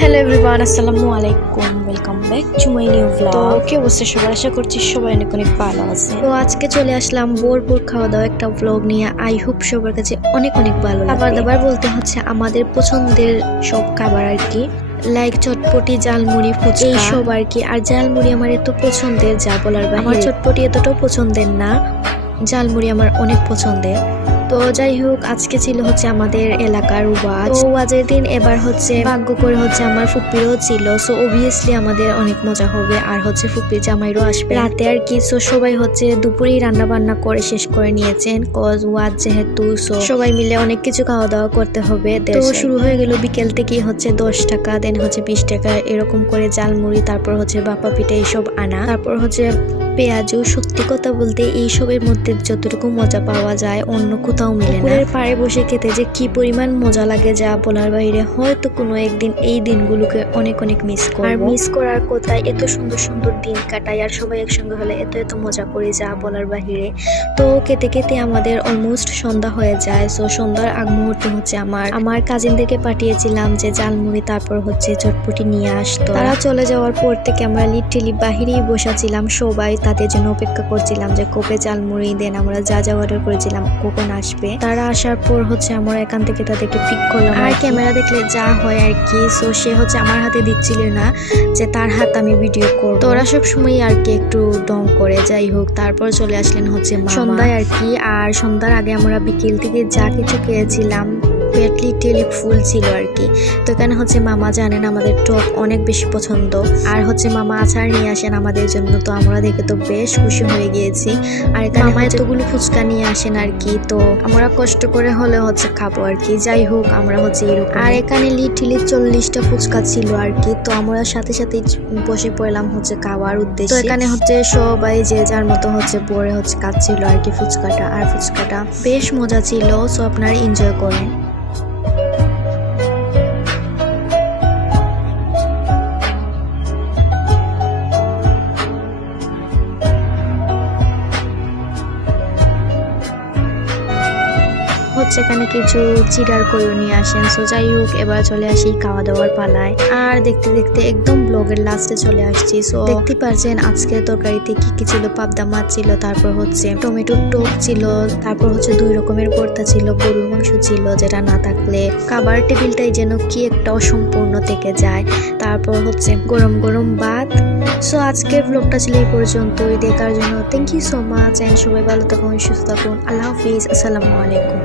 Hello everyone, আসসালামু আলাইকুম, welcome back to my new blog. তো কি অবস্থা সবার? আশা করছি সবাই অনেক অনেক ভালো আছে। তো আজকে চলে আসলাম ভোরপুর খাওয়া দাওয়া একটা ব্লগ নিয়ে। আই হোপ সবার কাছে অনেক অনেক ভালো লাগবে। খাবার দাবার বলতে হচ্ছে আমাদের পছন্দের সব খাবার আর কি, লাইক চটপটি, ঝালমুড়ি, ফুচকা এইসব আর কি। আর ঝালমুড়ি আমার এত পছন্দের যা বলার বাইরে। আমার চটপটি এতটাও পছন্দের না, ঝালমুড়ি আমার অনেক পছন্দের। তো যাই হোক, আজকে ছিল হচ্ছে আমাদের এলাকার ওয়াজ। তো ওয়াজের দিন এবার হচ্ছে ভাগ্য করে হচ্ছে আমার ফুপ্পিরও ছিল। সো অবভিয়াসলি আমাদের অনেক মজা হবে। আর হচ্ছে ফুপ্পির জামাইরও আসবে রাতে আর কি। সো সবাই হচ্ছে দুপুরেই রান্না বান্না করে শেষ করে নিয়েছেন, কজ ওয়াজ যেহেতু। সো সবাই মিলে অনেক কিছু খাওয়া দাওয়া করতে হবে। তো শুরু হয়ে গেল বিকেল থেকেই হচ্ছে 10 টাকা, দেন হচ্ছে 20 টাকা এরকম করে ঝালমুড়ি, তারপর হচ্ছে বাপা পিঠা এইসব আনা, তারপর হচ্ছে পেঁয়াজু। সত্যি কথা বলতে এইসবের মধ্যে যতটুকু মজা পাওয়া যায় অন্য কোথাও মিলে না। পুকুরের পাড়ে বসে খেতে যে কি পরিমাণ মজা লাগে যা বলার বাইরে। হয়তো কোনো একদিন এই দিনগুলোকে অনেক অনেক মিস করব। আর মিস করার কোথায়, এত সুন্দর সুন্দর দিন কাটাই আর সবাই একসঙ্গে হলে এত এত মজা করি যা বলার বাহিরে। তো খেতে খেতে আমাদের অলমোস্ট সন্ধ্যা হয়ে যায়। সো সন্ধ্যার আগ মুহূর্তে হচ্ছে আমার কাজিনদেরকে পাঠিয়েছিলাম যে ঝালমুড়ি তারপর হচ্ছে চটপটি নিয়ে আসতো। তারা চলে যাওয়ার পর থেকে আমরা লিটারালি বাহিরেই বসেছিলাম, সবাই তাদের জন্য অপেক্ষা করছিলাম যে কবে ঝালমুড়ি, দেন আমরা যা যা অর্ডার করেছিলাম কখন আসবে। তারা আসার পর হচ্ছে আমরা এখান থেকে তাদেরকে পিক করলাম। আর ক্যামেরা দেখলে যা হয় আর কি। সো সে হচ্ছে আমার হাতে দিচ্ছিল না যে তার হাত আমি ভিডিও করব। তো ওরা সবসময় আর কি একটু ডং করে। যাই হোক, তারপর চলে আসলেন হচ্ছে সন্ধ্যায় আর কি। আর সন্ধ্যার আগে আমরা বিকেল থেকে যা কিছু খেয়েছিলাম পেট লিটারালি ফুল ছিল আর কি। তো এখানে হচ্ছে মামা জানেন আমাদের টক অনেক বেশি পছন্দ। আর হচ্ছে মামা আচার নিয়ে আসেন আমাদের জন্য। তো আমরা দেখে তো বেশ খুশি হয়ে গিয়েছি। আর এখানে মামা এতগুলো ফুচকা নিয়ে আসেন আর কি। তো আমরা কষ্ট করে হলে হচ্ছে খাবো আর কি। যাই হোক, আমরা হচ্ছে এরকম। আর এখানে লিটারালি 40টা ফুচকা ছিল আর কি। তো আমরা সাথে সাথে বসে পড়লাম হচ্ছে খাওয়ার উদ্দেশ্যে। তো এখানে হচ্ছে সবাই যে যার মতো হচ্ছে পরে হচ্ছে খাচ্ছিল আর কি ফুচকাটা। আর ফুচকাটা বেশ মজা ছিল। সো আপনারা এনজয় করেন। হচ্ছে এখানে কিছু চিড়ার কইও নিয়ে আসেন। সো যাই হোক, এবার চলে আসি খাওয়া দাওয়ার পালায়। আর দেখতে দেখতে একদম ব্লগের লাস্টে চলে আসছি। সো দেখতে পাচ্ছেন আজকে তরকারিতে কি কি ছিল। পাবদা মাছ ছিল, তারপর হচ্ছে টমেটোর টক ছিল, তারপর হচ্ছে 2 রকমের ভর্তা ছিল, গরুর মাংস ছিল, যেটা না থাকলে খাবার টেবিলটাই যেন কি একটা অসম্পূর্ণ থেকে যায়। তারপর হচ্ছে গরম গরম ভাত। সো আজকের ব্লগটা ছিল এই পর্যন্তই। দেখার জন্য thank you so much. And সবাই ভালো থাকুন, সুস্থ থাকুন। আল্লাহ হাফিজ, আসসালামু আলাইকুম।